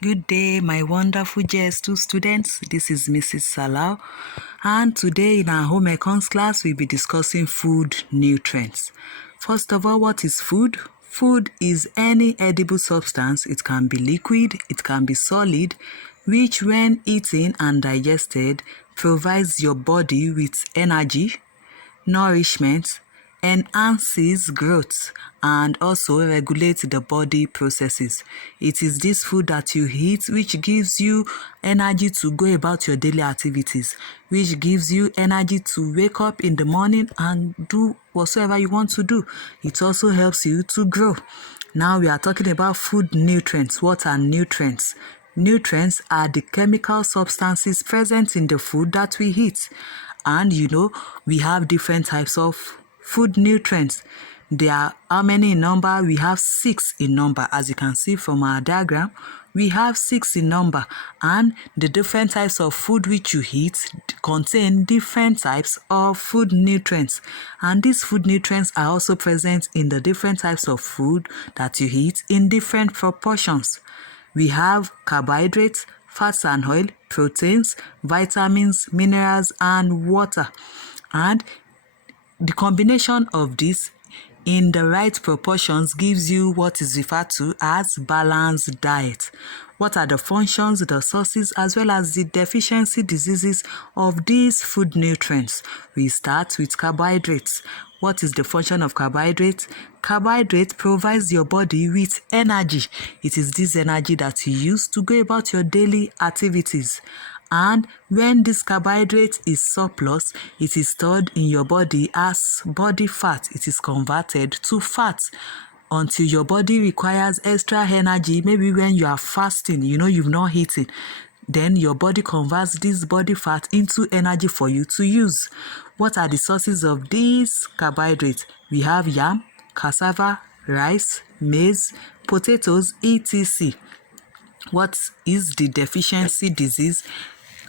Good day, my wonderful JS2 students. This is Mrs. Salau, and today in our home econs class, we'll be discussing food nutrients. First of all, what is food? Food is any edible substance. It can be liquid, it can be solid, which when eaten and digested provides your body with energy, nourishment, enhances growth, and also regulates the body processes. It is this food that you eat which gives you energy to go about your daily activities, which gives you energy to wake up in the morning and do whatsoever you want to do. It also helps you to grow. Now we are talking about food nutrients. What are nutrients? Nutrients are the chemical substances present in the food that we eat. And we have different types of food nutrients. There are how many in number? We have 6 in number. As you can see from our diagram, we have 6 in number, and the different types of food which you eat contain different types of food nutrients, and these food nutrients are also present in the different types of food that you eat in different proportions. We have carbohydrates, fats and oil, proteins, vitamins, minerals, and water. And the combination of this in the right proportions gives you what is referred to as balanced diet. What are the functions, the sources, as well as the deficiency diseases of these food nutrients? We start with carbohydrates. What is the function of carbohydrates? Carbohydrate provides your body with energy. It is this energy that you use to go about your daily activities. And when this carbohydrate is surplus, it is stored in your body as body fat. It is converted to fat until your body requires extra energy. Maybe when you are fasting, you've not eaten, then your body converts this body fat into energy for you to use. What are the sources of these carbohydrates? We have yam, cassava, rice, maize, potatoes, etc. What is the deficiency disease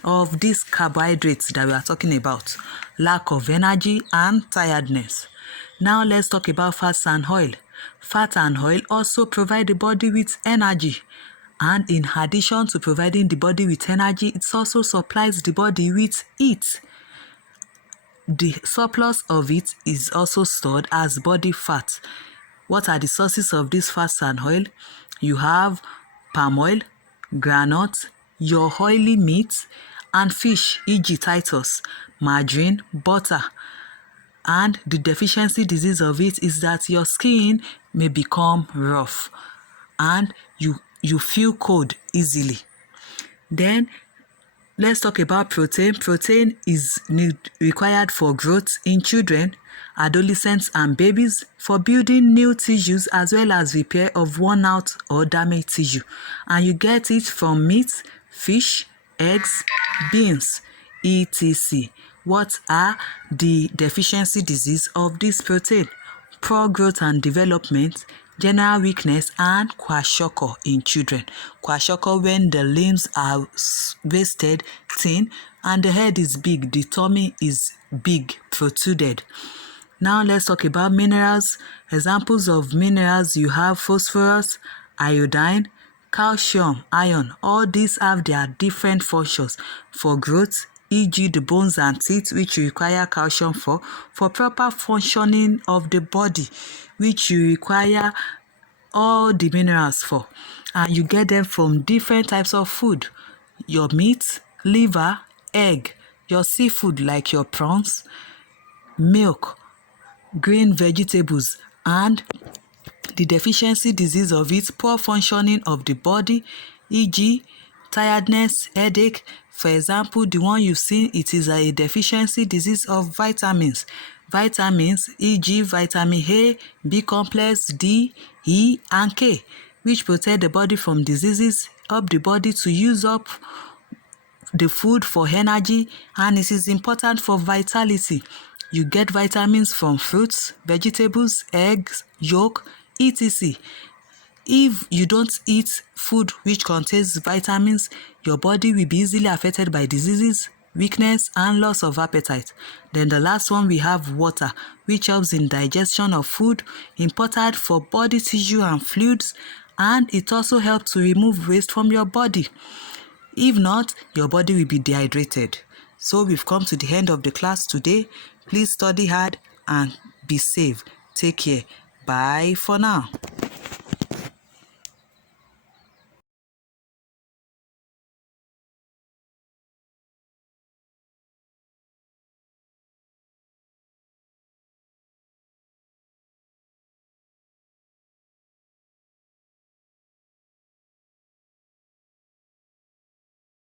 of these carbohydrates that we are talking about? Lack of energy and tiredness. Now let's talk about fats and oil. Fat and oil also provide the body with energy, and in addition to providing the body with energy, it also supplies the body with heat. The surplus of it is also stored as body fat. What are the sources of these fats and oil? You have palm oil, groundnut, your oily meat, and fish, e.g. Titus, margarine, butter. And the deficiency disease of it is that your skin may become rough and you feel cold easily. Then let's talk about protein. Protein is required for growth in children, adolescents, and babies, for building new tissues as well as repair of worn out or damaged tissue. And you get it from meat, fish, eggs, beans, etc. What are the deficiency disease of this protein? Poor growth and development, general weakness, and kwashiorkor in children. Kwashiorkor when the limbs are wasted, thin, and the head is big, the tummy is big, protruded. Now let's talk about minerals. Examples of minerals: you have phosphorus, iodine, calcium, iron. All these have their different functions for growth, e.g. the bones and teeth, which you require calcium for proper functioning of the body, which you require all the minerals for. And you get them from different types of food: your meat, liver, egg, your seafood like your prawns, milk, green vegetables. And the deficiency disease of it: poor functioning of the body, e.g. tiredness, headache. For example, the one you've seen, it is a deficiency disease of vitamins. Vitamins, e.g. vitamin A, B complex, D, E, and K, which protect the body from diseases, help the body to use up the food for energy, and it is important for vitality. You get vitamins from fruits, vegetables, eggs, yolk, etc. If you don't eat food which contains vitamins, your body will be easily affected by diseases, weakness, and loss of appetite. Then the last one, we have water, which helps in digestion of food, important for body tissue and fluids, and it also helps to remove waste from your body. If not, your body will be dehydrated. So we've come to the end of the class today. Please study hard and be safe. Take care. Bye for now.